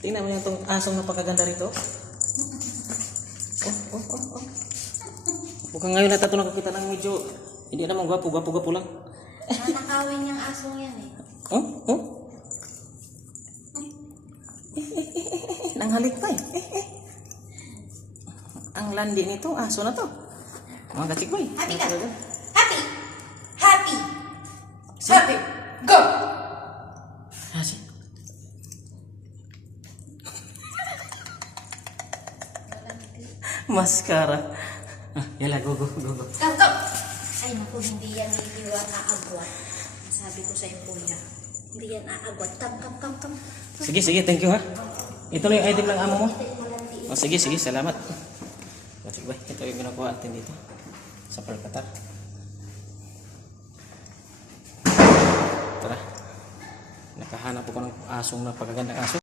Tingnan mo yung itong asong napakaganda rito. Oh. Mukhang ngayon natato nakakita ng medyo, hindi naman gwapo lang. Nanakawin niyang asong yan eh. Oh. Nanghalik pa eh. Ang landi nito, aso na to. Mga kachikboy. Happy ka? Happy! Go! Asi. Maskara. Yala, go. Go! Ay naku, hindi yan aagwat. Sabi ko sa iyo kuya, hindi yan aagwat. Come. Sige, thank you ha. Ito na yung item ng amo mo. Oh, sige, salamat. Kachikboy, ito yung ginagawa natin dito. Sa palpatak. Tara. Nakahanap ako ng asong napakagandang aso.